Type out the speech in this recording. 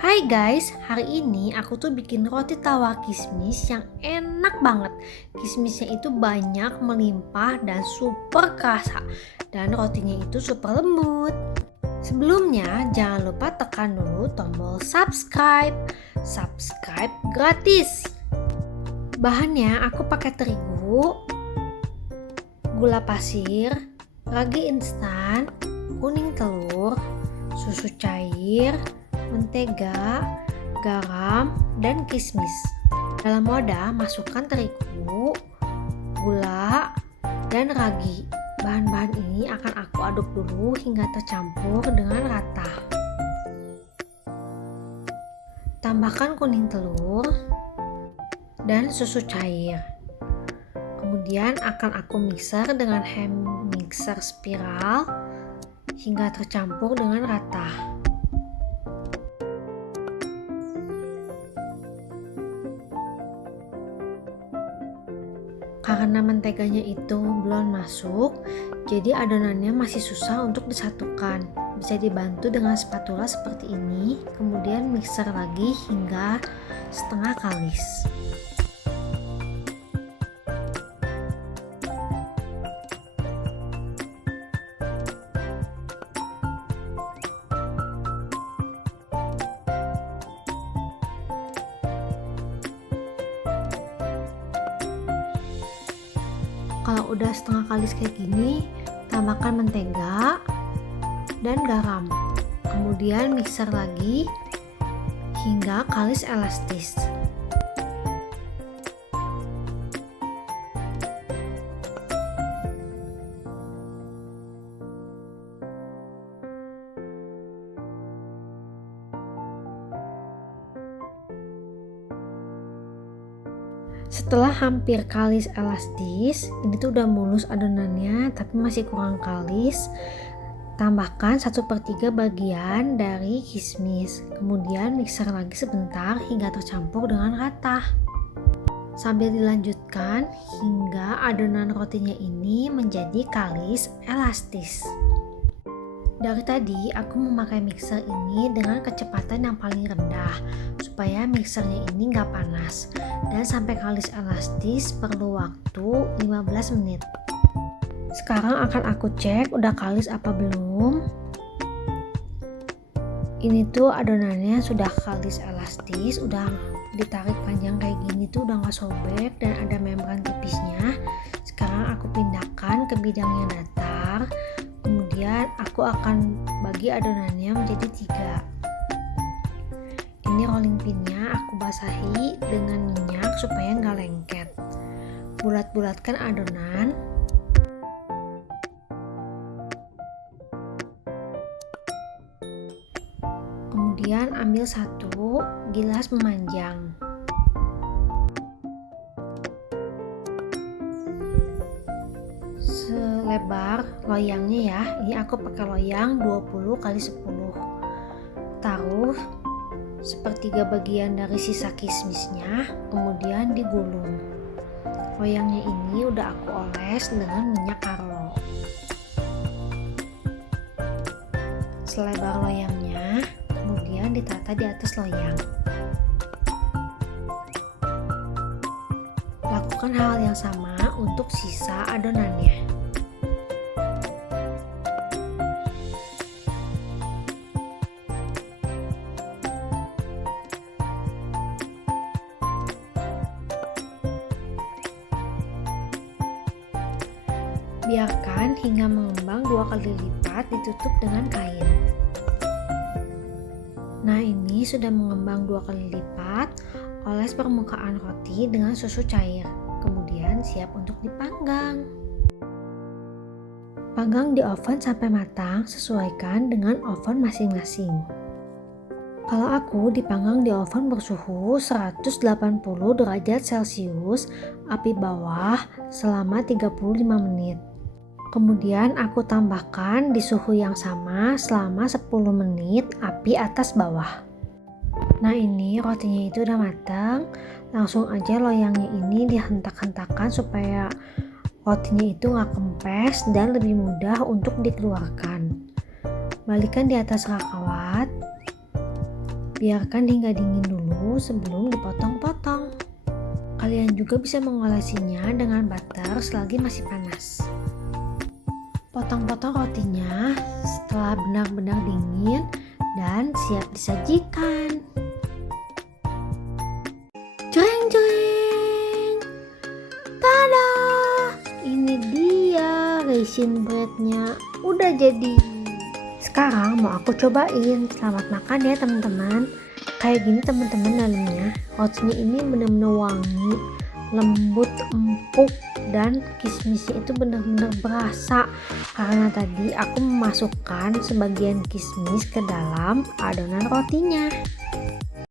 Hai guys, hari ini aku tuh bikin roti tawar kismis yang enak banget. Kismisnya itu banyak, melimpah, dan super kerasa. Dan rotinya itu super lembut. Sebelumnya, jangan lupa tekan dulu tombol subscribe. Subscribe gratis. Bahannya aku pakai terigu, gula pasir, ragi instan, kuning telur, susu cair, mentega, garam, dan kismis. Dalam wadah masukkan terigu, gula, dan ragi. Bahan-bahan ini akan aku aduk dulu hingga tercampur dengan rata. Tambahkan kuning telur dan susu cair. Kemudian akan aku mixer dengan hand mixer spiral hingga tercampur dengan rata. Karena menteganya itu belum masuk, jadi adonannya masih susah untuk disatukan. Bisa dibantu dengan spatula seperti ini, kemudian mixer lagi hingga setengah kalis. Kalau udah setengah kalis kayak gini, tambahkan mentega dan garam. Kemudian mixer lagi hingga kalis elastis. Setelah hampir kalis elastis, ini tuh udah mulus adonannya tapi masih kurang kalis. Tambahkan 1/3 bagian dari kismis. Kemudian mixer lagi sebentar hingga tercampur dengan rata. Sambil dilanjutkan hingga adonan rotinya ini menjadi kalis elastis. Dari tadi aku memakai mixer ini dengan kecepatan yang paling rendah supaya mixernya ini gak panas, dan sampai kalis elastis perlu waktu 15 menit. Sekarang akan aku cek udah kalis apa belum. Ini tuh adonannya sudah kalis elastis, udah ditarik panjang kayak gini tuh udah gak sobek dan ada membran tipisnya. Sekarang aku pindahkan ke bidang yang datar. Kemudian aku akan bagi adonannya menjadi 3. Ini rolling pinnya aku basahi dengan minyak supaya nggak lengket. Bulat-bulatkan adonan. Kemudian ambil 1 gelas memanjang. Selebar loyangnya ya, ini aku pakai loyang 20 x 10. Taruh 1/3 bagian dari sisa kismisnya, kemudian digulung. Loyangnya ini udah aku oles dengan minyak Arlo. Selebar loyangnya, kemudian ditata di atas loyang. Lakukan hal yang sama untuk sisa adonannya. Biarkan hingga mengembang 2 kali lipat, ditutup dengan kain. Nah, ini sudah mengembang 2 kali lipat. Oles permukaan roti dengan susu cair. Kemudian siap untuk dipanggang. Panggang di oven sampai matang, sesuaikan dengan oven masing-masing. Kalau aku dipanggang di oven bersuhu 180 derajat Celcius, api bawah selama 35 menit. Kemudian aku tambahkan di suhu yang sama selama 10 menit, api atas bawah. Nah, ini rotinya itu udah matang. Langsung aja loyangnya ini dihentak-hentakan supaya rotinya itu gak kempes dan lebih mudah untuk dikeluarkan. Balikkan di atas rakawat. Biarkan hingga dingin dulu sebelum dipotong-potong. Kalian juga bisa mengolesinya dengan butter selagi masih panas. Potong-potong rotinya setelah benar-benar dingin dan siap disajikan. Jreng-jreng! Tada! Ini dia raisin breadnya udah jadi. Sekarang mau aku cobain. Selamat makan ya teman-teman. Kayak gini teman-teman dalamnya. Rotinya ini benar-benar wangi, lembut, empuk, dan kismisnya itu benar-benar berasa. Karena tadi aku memasukkan sebagian kismis ke dalam adonan rotinya.